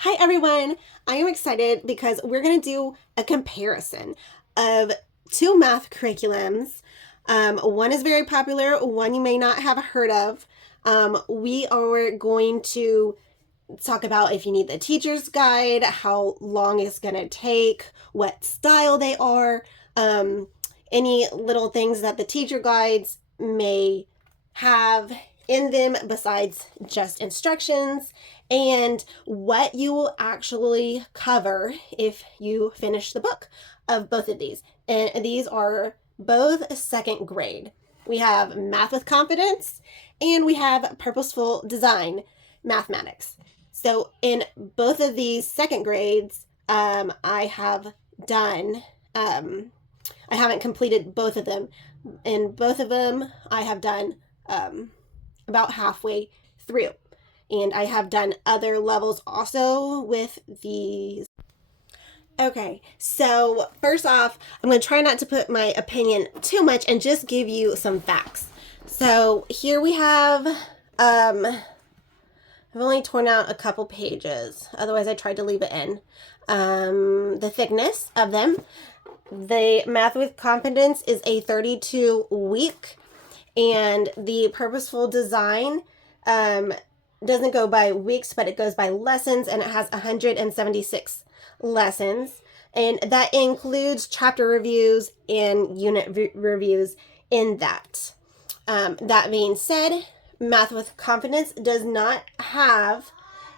Hi everyone! I am excited because we're going to do a comparison of two math curriculums. One is very popular, one you may not have heard of. We are going to talk about if you need the teacher's guide, how long it's going to take, what style they are, any little things that the teacher guides may have in them besides just instructions, and what you will actually cover if you finish the book of both of these. And these are both second grade. We have Math with Confidence and we have Purposeful Design Mathematics. So in both of these second grades, I haven't completed both of them. In both of them, I have done about halfway through. And I have done other levels also with these. Okay, so first off, I'm going to try not to put my opinion too much and just give you some facts. So here we have, I've only torn out a couple pages, otherwise I tried to leave it in. The thickness of them. The Math with Confidence is a 32-week, and the Purposeful Design doesn't go by weeks, but it goes by lessons, and it has 176 lessons, and that includes chapter reviews and unit reviews in that. That being said, Math with Confidence does not have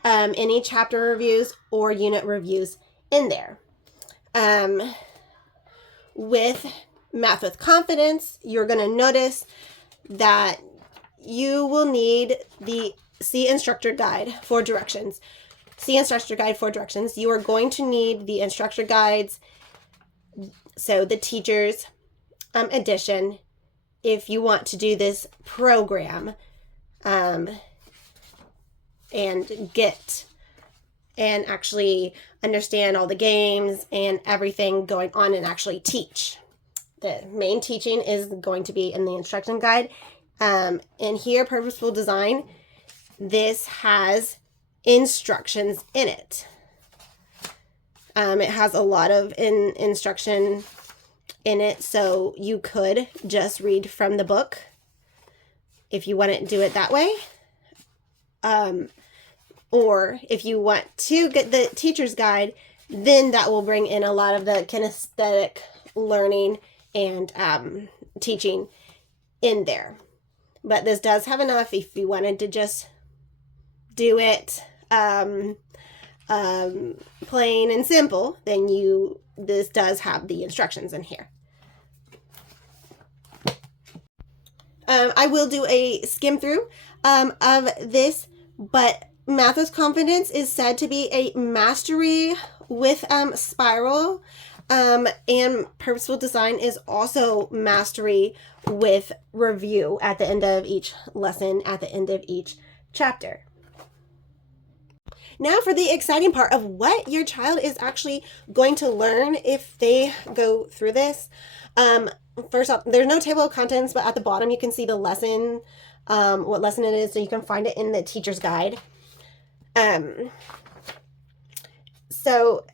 any chapter reviews or unit reviews in there. With Math with Confidence, you're going to notice that you will need the See Instructor Guide for directions. See Instructor Guide for directions. You are going to need the instructor guides, so the teacher's edition, if you want to do this program and get and actually understand all the games and everything going on and actually teach. The main teaching is going to be in the instruction guide. And here, Purposeful Design, this has instructions in it. It has a lot of instruction in it, so you could just read from the book if you want to do it that way. Or if you want to get the teacher's guide, then that will bring in a lot of the kinesthetic learning and teaching in there. But this does have enough if you wanted to just do it plain and simple, then this does have the instructions in here. I will do a skim through of this, but Math with Confidence is said to be a mastery with spiral, and Purposeful Design is also mastery with review at the end of each lesson, at the end of each chapter. Now for the exciting part of what your child is actually going to learn if they go through this. First off, there's no table of contents, but at the bottom you can see the lesson, what lesson it is, so you can find it in the teacher's guide. So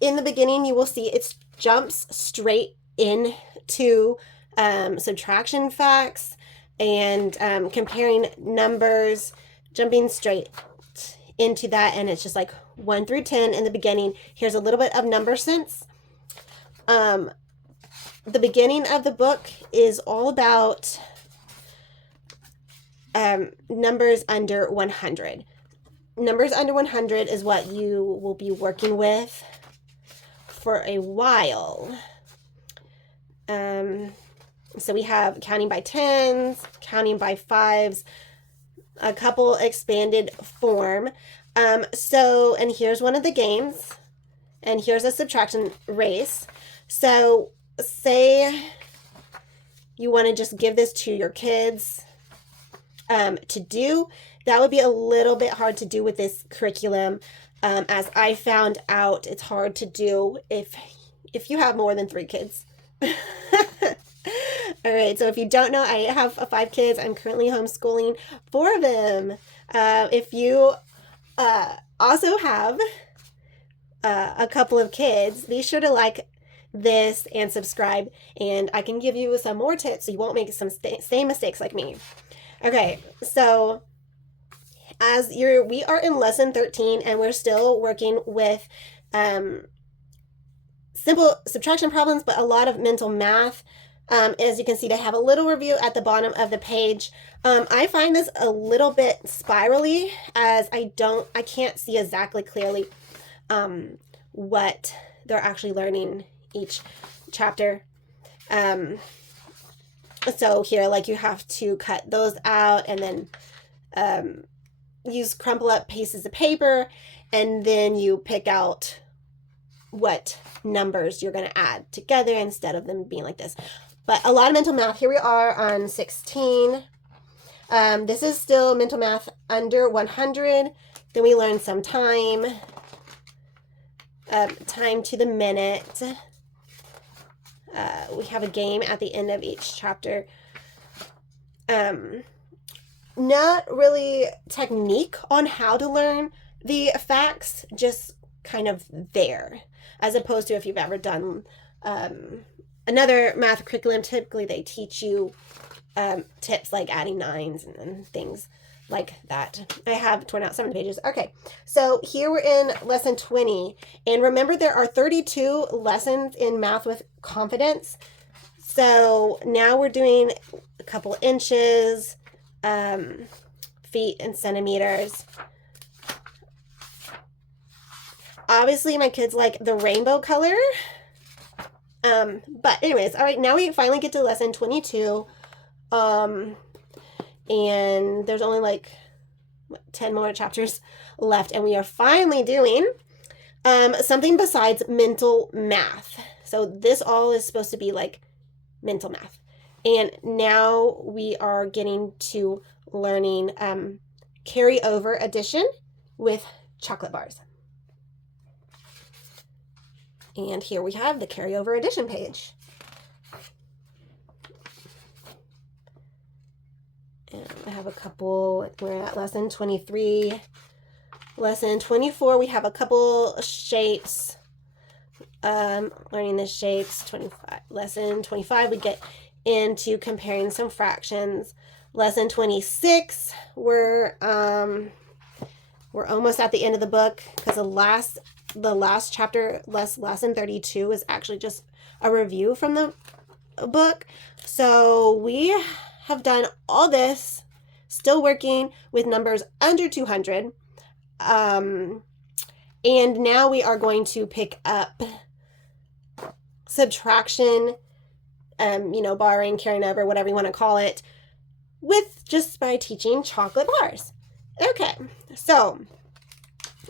in the beginning, you will see it jumps straight into subtraction facts and comparing numbers, jumping straight into that, and it's just like 1 through 10 in the beginning. Here's a little bit of number sense. The beginning of the book is all about numbers under 100. Numbers under 100 is what you will be working with for a while. So we have counting by tens, counting by fives, a couple expanded form. And here's one of the games, and here's a subtraction race. So say you want to just give this to your kids to do. That would be a little bit hard to do with this curriculum. As I found out, it's hard to do if you have more than 3 kids. All right, so if you don't know, I have 5 kids. I'm currently homeschooling 4 of them. If you also have a couple of kids, be sure to like this and subscribe, and I can give you some more tips so you won't make some same mistakes like me. Okay, so we are in lesson 13, and we're still working with simple subtraction problems, but a lot of mental math. As you can see, they have a little review at the bottom of the page. I find this a little bit spirally, as I can't see exactly clearly what they're actually learning each chapter. So here, like, you have to cut those out and then use crumple up pieces of paper, and then you pick out what numbers you're going to add together instead of them being like this. But a lot of mental math. Here we are on 16. This is still mental math under 100. Then we learn some time to the minute. We have a game at the end of each chapter. Not really technique on how to learn the facts, just kind of there. As opposed to if you've ever done another math curriculum, typically they teach you tips like adding nines and things like that. I have torn out some of the pages. Okay, so here we're in lesson 20. And remember, there are 32 lessons in Math with Confidence. So now we're doing a couple inches, feet and centimeters. Obviously, my kids like the rainbow color. But anyways, all right, now we finally get to lesson 22. And there's only like 10 more chapters left, and we are finally doing something besides mental math. So this all is supposed to be like mental math. And now we are getting to learning carryover addition with chocolate bars. And here we have the carryover addition page. And I have a couple, we're at lesson 23. Lesson 24, we have a couple shapes. Learning the shapes. 25. Lesson 25, we get into comparing some fractions. Lesson 26, we're almost at the end of the book, because the last chapter, lesson 32, is actually just a review from the book. So we have done all this, still working with numbers under 200. And now we are going to pick up subtraction, barring, carrying over, whatever you want to call it, just by teaching chocolate bars. Okay, so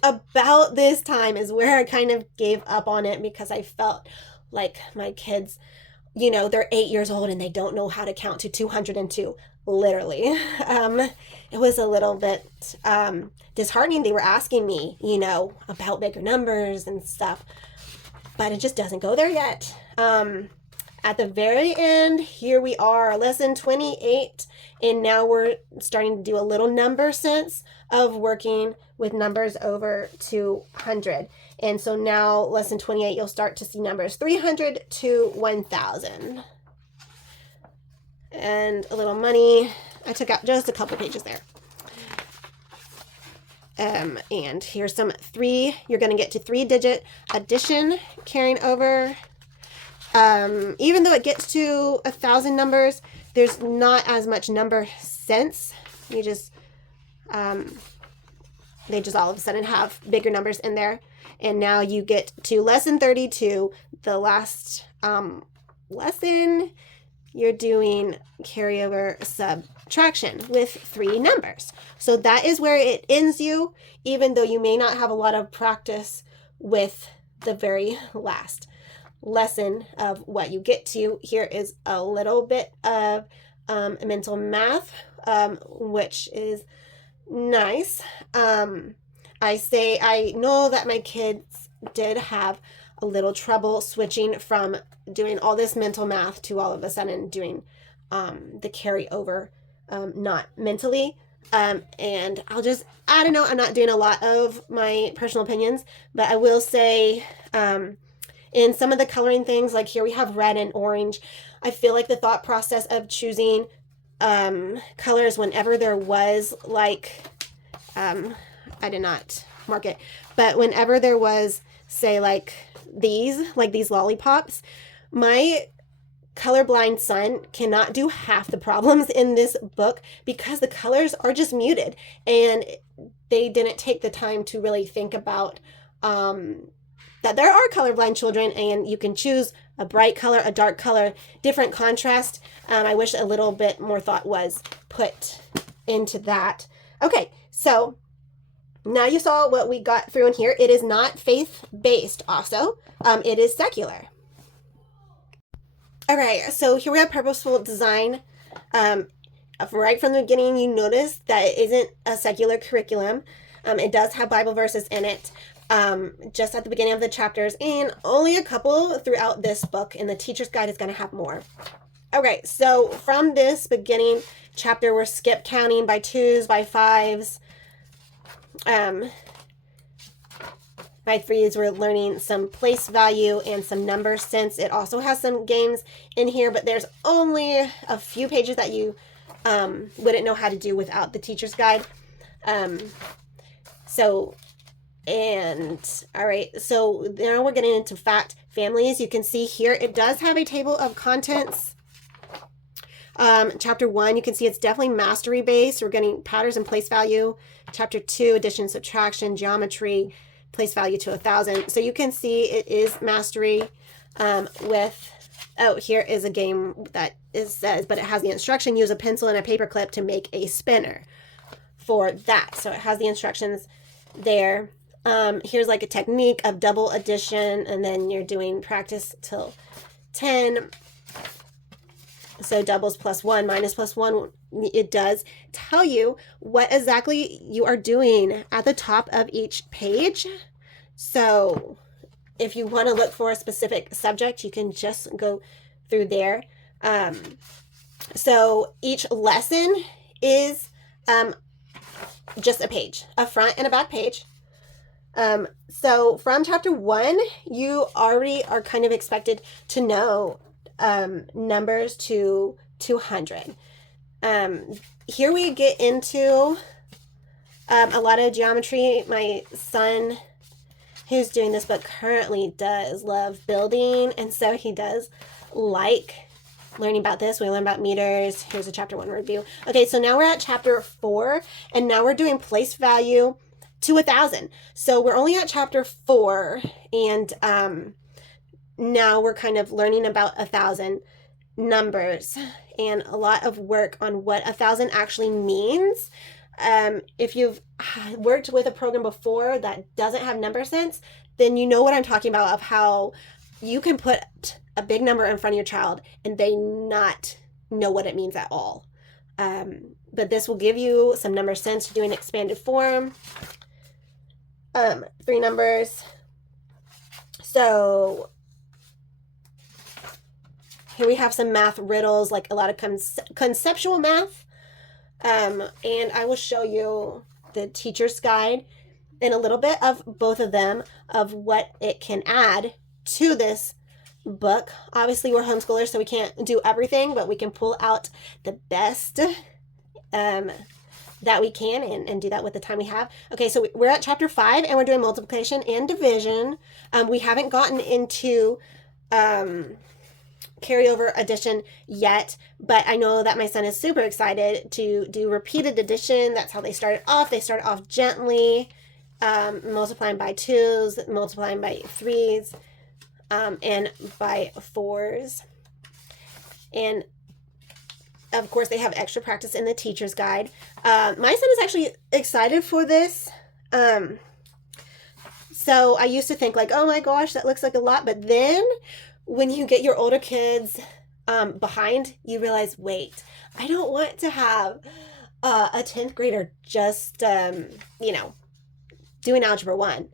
about this time is where I kind of gave up on it, because I felt like my kids, they're 8 years old and they don't know how to count to 202, literally. It was a little bit disheartening. They were asking me, about bigger numbers and stuff, but it just doesn't go there yet. At the very end, here we are, lesson 28, and now we're starting to do a little number sense of working with numbers over 200. And so now, lesson 28, you'll start to see numbers 300 to 1,000. And a little money. I took out just a couple pages there. And here's some you're going to get to 3-digit addition carrying over. Even though it gets to 1,000 numbers, there's not as much number sense. You just, they just all of a sudden have bigger numbers in there. And now you get to lesson 32, the last lesson. You're doing carryover subtraction with 3 numbers. So that is where it ends you, even though you may not have a lot of practice with the very last lesson of what you get to. Here is a little bit of mental math, which is nice. I know that my kids did have a little trouble switching from doing all this mental math to all of a sudden doing the carryover, not mentally. And I don't know, I'm not doing a lot of my personal opinions, but I will say, in some of the coloring things, like here we have red and orange, I feel like the thought process of choosing colors whenever there was like, I did not mark it, but whenever there was, say, like these lollipops, my colorblind son cannot do half the problems in this book because the colors are just muted, and they didn't take the time to really think about that there are colorblind children, and you can choose a bright color, a dark color, different contrast. I wish a little bit more thought was put into that. Okay, so now you saw what we got through in here. It is not faith-based also. It is secular. Okay, so here we have Purposeful Design. Right from the beginning, you notice that it isn't a secular curriculum. It does have Bible verses in it, just at the beginning of the chapters, and only a couple throughout this book, and the teacher's guide is going to have more. Okay, so from this beginning chapter, we're skip counting by 2s, by 5s. By 3s, we're learning some place value and some number sense. It also has some games in here, but there's only a few pages that you wouldn't know how to do without the teacher's guide. All right, so now we're getting into fact families. You can see here, it does have a table of contents. Chapter 1, you can see it's definitely mastery based. We're getting patterns and place value. Chapter 2, addition, subtraction, geometry, place value to 1,000. So you can see it is mastery here is a game that says, but it has the instruction, use a pencil and a paper clip to make a spinner for that. So it has the instructions there. Here's like a technique of double addition, and then you're doing practice till 10. So doubles plus 1, minus plus 1, it does tell you what exactly you are doing at the top of each page. So if you want to look for a specific subject, you can just go through there. So each lesson is just a page, a front and a back page. So from chapter 1, you already are kind of expected to know numbers to 200. Here we get into a lot of geometry. My son, who's doing this book currently, does love building, and so he does like learning about this. We learn about meters. Here's a chapter 1 review. Okay, so now we're at chapter 4, and now we're doing place value to 1,000. So we're only at chapter 4, and now we're kind of learning about 1,000 numbers and a lot of work on what 1,000 actually means. If you've worked with a program before that doesn't have number sense, then you know what I'm talking about, of how you can put a big number in front of your child and they not know what it means at all. But this will give you some number sense to do an expanded form. 3 numbers. So here we have some math riddles, like a lot of conceptual math. And I will show you the teacher's guide in a little bit of both of them, of what it can add to this book. Obviously, we're homeschoolers, so we can't do everything, but we can pull out the best that we can and do that with the time we have. Okay, so we're at chapter 5, and we're doing multiplication and division. We haven't gotten into carryover addition yet, but I know that my son is super excited to do repeated addition. That's how they started off. They started off gently, multiplying by 2s, multiplying by 3s, and by 4s. And of course, they have extra practice in the teacher's guide. My son is actually excited for this. So I used to think like, oh my gosh, that looks like a lot. But then when you get your older kids behind, you realize, wait, I don't want to have a 10th grader just, doing Algebra 1.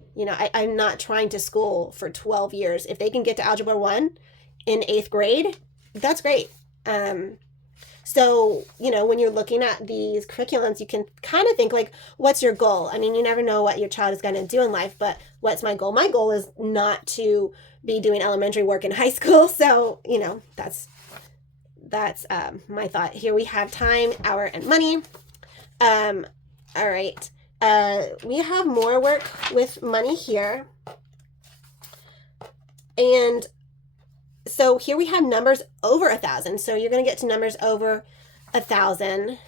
I'm not trying to school for 12 years. If they can get to Algebra 1 in 8th grade, that's great. So, you know, when you're looking at these curriculums, you can kind of think like, what's your goal? I mean, you never know what your child is going to do in life, but what's my goal? My goal is not to be doing elementary work in high school. So, you know, that's my thought. Here we have time, hour, and money. All right. We have more work with money here. And so here we have numbers over 1,000. So you're going to get to numbers over 1,000. And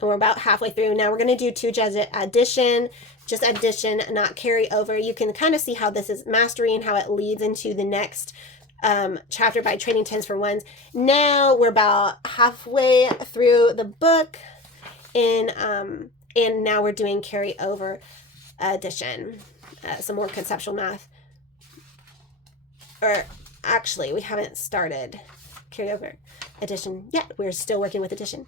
we're about halfway through. Now we're going to do two-digit addition. Just addition, not carry over. You can kind of see how this is mastery and how it leads into the next chapter by trading tens for ones. Now we're about halfway through the book, and now we're doing carry over addition, some more conceptual math. Or actually, we haven't started carry over addition yet. We're still working with addition.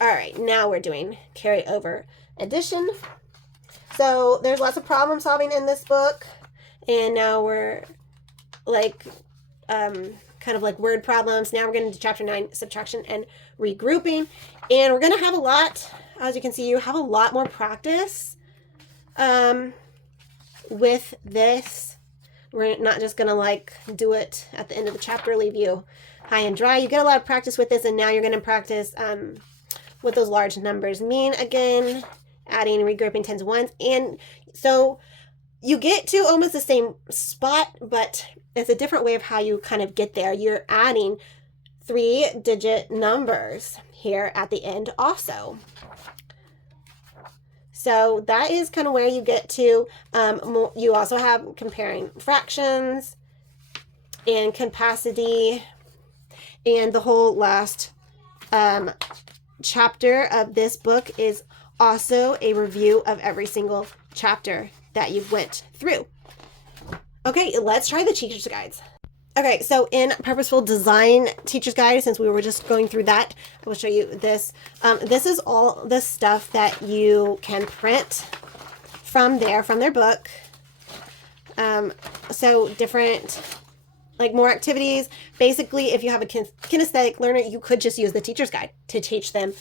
All right, now we're doing carry over addition. So there's lots of problem solving in this book, and now we're like kind of like word problems. Now we're going to do chapter 9, subtraction and regrouping, and we're going to have a lot, as you can see, you have a lot more practice with this. We're not just going to like do it at the end of the chapter, leave you high and dry. You get a lot of practice with this, and now you're going to practice with those large numbers. Mean again, adding and regrouping tens and ones. And so you get to almost the same spot, but it's a different way of how you kind of get there. You're adding 3-digit numbers here at the end also. So that is kind of where you get to. You also have comparing fractions and capacity, and the whole last chapter of this book is also a review of every single chapter that you've went through. Okay, let's try the teacher's guides. Okay, so in Purposeful Design Teacher's Guide, since we were just going through that, I will show you this. This is all the stuff that you can print from their book. So different, like more activities. Basically, if you have a kinesthetic learner, you could just use the teacher's guide to teach them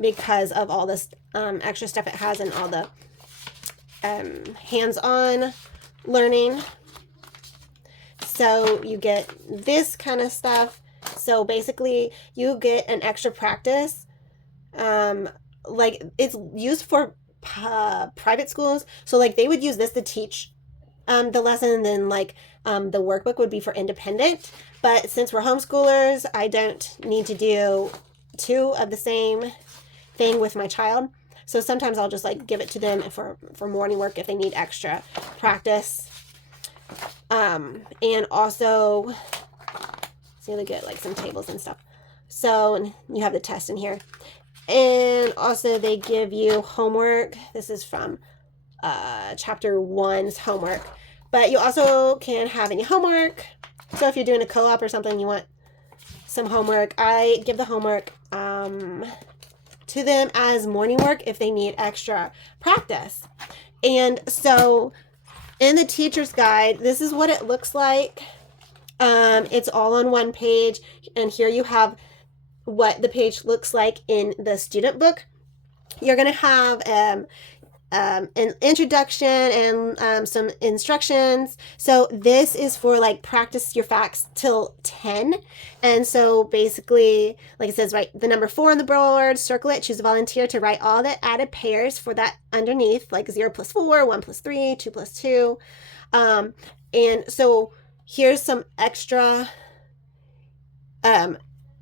because of all this extra stuff it has and all the hands-on learning. So you get this kind of stuff. So basically you get an extra practice. Like it's used for private schools. So like they would use this to teach the lesson, and then like the workbook would be for independent. But since we're homeschoolers, I don't need to do 2 of the same thing with my child. So sometimes I'll just like give it to them for morning work if they need extra practice. And also, so they get like some tables and stuff. So you have the test in here. And also they give you homework. This is from chapter 1's homework. But you also can have any homework. So if you're doing a co-op or something, you want some homework, I give the homework to them as morning work if they need extra practice. And so in the teacher's guide, this is what it looks like. It's all on one page, and here you have what the page looks like in the student book. You're going to have an introduction and some instructions. So this is for like practice your facts till 10. And so basically, like it says, write the number 4 on the board, circle it, choose a volunteer to write all the added pairs for that underneath, like 0 plus 4, 1 plus 3, 2 plus 2. And so here's some extra,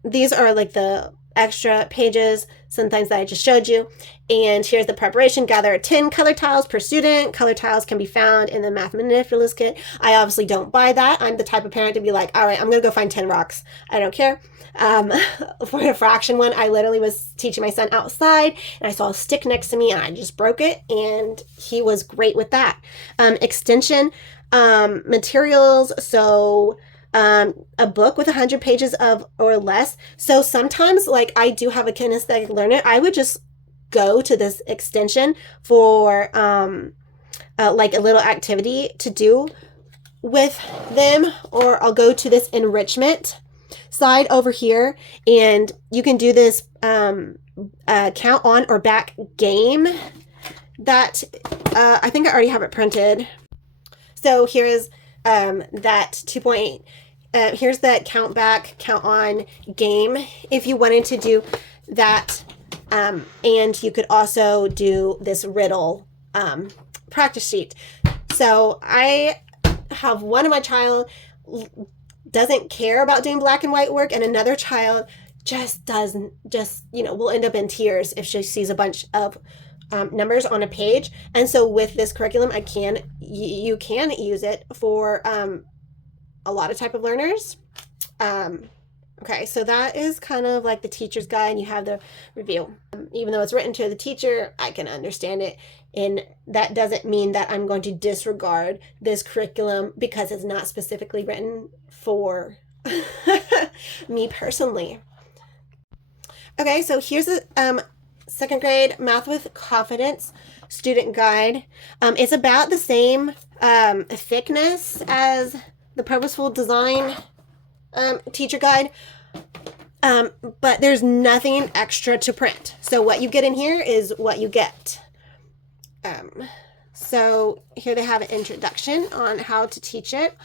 these are like the extra pages, sometimes that I just showed you. And here's the preparation. Gather 10 color tiles per student. Color tiles can be found in the Math Manipulus Kit. I obviously don't buy that. I'm the type of parent to be like, all right, I'm going to go find 10 rocks. I don't care. For a fraction one, I literally was teaching my son outside, and I saw a stick next to me, and I just broke it, and he was great with that. Extension materials. So a book with 100 pages of or less. So sometimes, like, I do have a kinesthetic learner, I would just go to this extension for like a little activity to do with them, or I'll go to this enrichment. side over here, and you can do this count on or back game that I think I already have it printed. So here's that 2.8. Here's that count back, count on game if you wanted to do that. And you could also do this riddle practice sheet. So I have one of my child doesn't care about doing black and white work, and another child just doesn't, will end up in tears if she sees a bunch of numbers on a page. And so with this curriculum, you can use it for a lot of type of learners. Okay, so that is kind of like the teacher's guide, and you have the review. Even though it's written to the teacher, I can understand it, and that doesn't mean that I'm going to disregard this curriculum because it's not specifically written for me personally. Okay, so here's a second grade Math with Confidence student guide. It's about the same thickness as the Purposeful Design teacher guide, but there's nothing extra to print. So what you get in here is what you get. So here they have an introduction on how to teach it.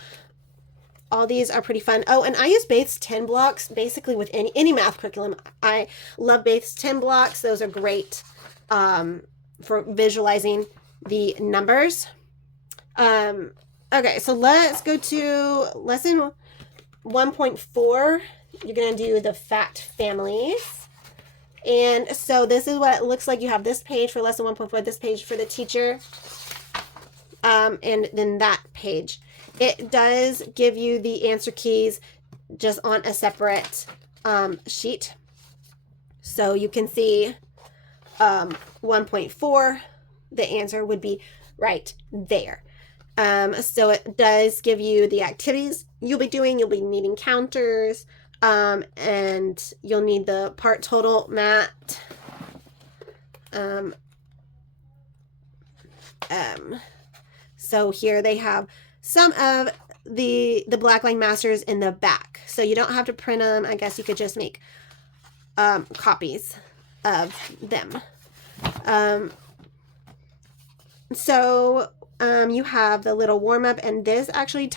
All these are pretty fun. Oh, and I use Bates 10 blocks basically with any math curriculum. I love Bates 10 blocks. Those are great for visualizing the numbers. Okay, so let's go to lesson 1.4. You're going to do the fact families. And so this is what it looks like. You have this page for lesson 1.4, this page for the teacher, and then that page. It does give you the answer keys just on a separate sheet. So you can see 1.4, the answer would be right there. So it does give you the activities you'll be doing. You'll be needing counters, and you'll need the part total mat. So here they have some of the black line masters in the back. So you don't have to print them. I guess you could just make copies of them. You have the little warm-up, and this actually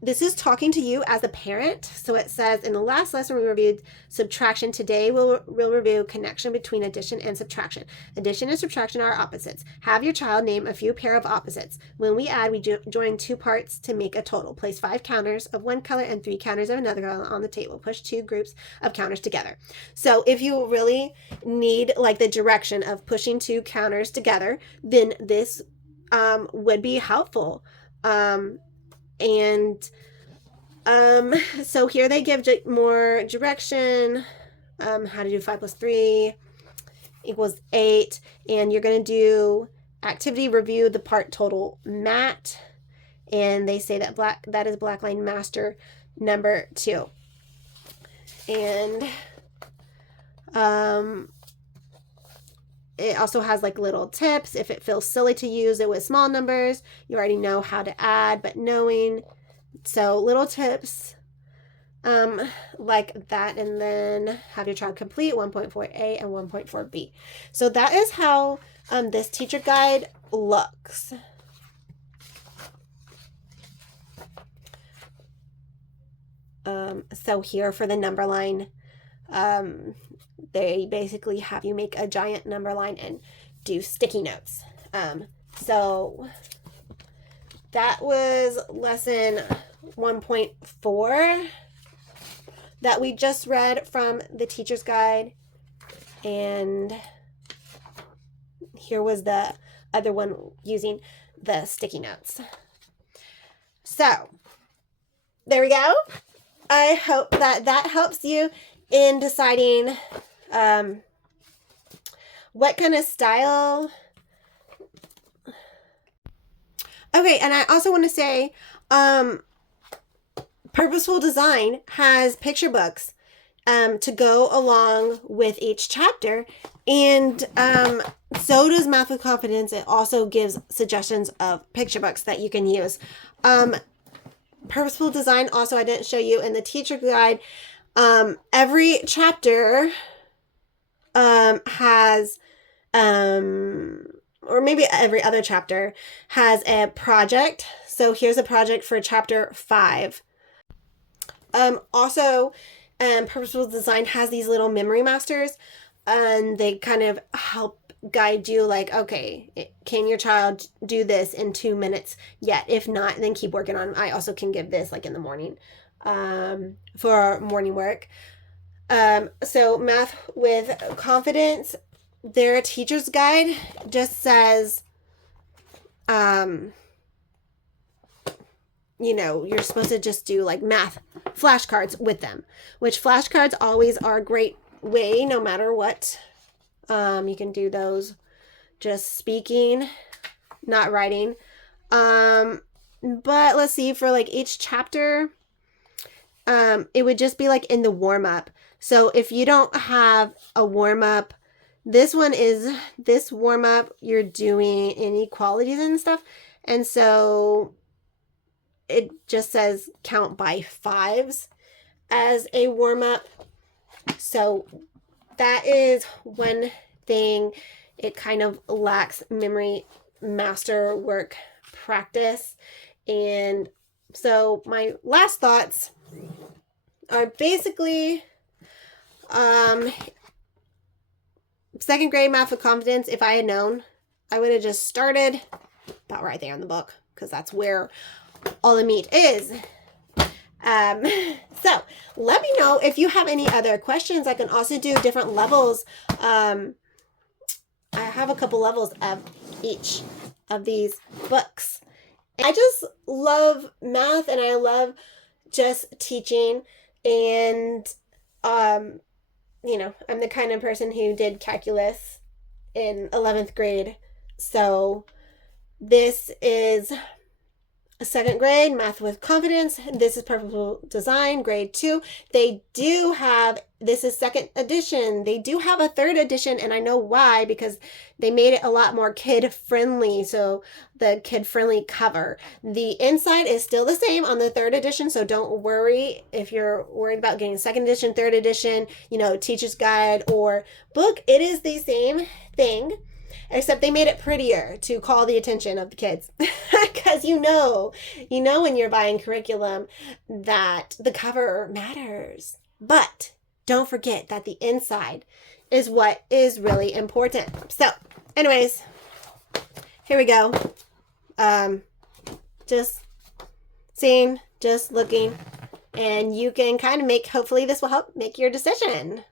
this is talking to you as a parent. So it says, in the last lesson we reviewed subtraction. Today we'll review connection between addition and subtraction. Addition and subtraction are opposites. Have your child name a few pair of opposites. When we add, we join two parts to make a total. Place 5 counters of one color and 3 counters of another color on the table. Push 2 groups of counters together. So if you really need like the direction of pushing 2 counters together, then this would be helpful. So here they give more direction, how to do 5 plus 3 equals 8, and you're going to do activity review the part total mat, and they say that is black line master number 2. And it also has like little tips. If it feels silly to use it with small numbers, you already know how to add, but knowing. So little tips like that, and then have your child complete 1.4a and 1.4b. So that is how this teacher guide looks. So here for the number line, they basically have you make a giant number line and do sticky notes. So that was lesson 1.4 that we just read from the teacher's guide. And here was the other one using the sticky notes. So there we go. I hope that helps you in deciding what kind of style. Okay, and I also want to say Purposeful Design has picture books to go along with each chapter, and so does Math with Confidence. It also gives suggestions of picture books that you can use. Purposeful Design, also I didn't show you in the teacher guide, every chapter has, or maybe every other chapter has a project. So here's a project for chapter 5. Also, Purposeful Design has these little memory masters, and they kind of help guide you, like, okay, can your child do this in 2 minutes yet? If not, then keep working on it. I also can give this like in the morning for morning work. So Math with Confidence, their teacher's guide just says, you know, you're supposed to just do like math flashcards with them, which flashcards always are a great way, no matter what. You can do those just speaking, not writing. But let's see, for like each chapter, it would just be like in the warm-up. So if you don't have a warm-up, this warm-up, you're doing inequalities and stuff. And so it just says count by 5s as a warm-up. So that is one thing. It kind of lacks memory master work practice. And so my last thoughts are basically, second grade Math with Confidence, if I had known, I would have just started about right there in the book, because that's where all the meat is. So let me know if you have any other questions. I can also do different levels. I have a couple levels of each of these books. I just love math, and I love just teaching. And, you know, I'm the kind of person who did calculus in 11th grade. So this is a second grade Math with Confidence. This is Purposeful Design, grade 2. They do have, this is second edition. They do have a third edition, and I know why, because they made it a lot more kid-friendly. So the kid-friendly cover. The inside is still the same on the third edition, so don't worry if you're worried about getting second edition, third edition, you know, teacher's guide or book. It is the same thing, except they made it prettier to call the attention of the kids. Because you know when you're buying curriculum that the cover matters. But don't forget that the inside is what is really important. So anyways, here we go. Just seeing, just looking, and you can kind of make, hopefully this will help make your decision.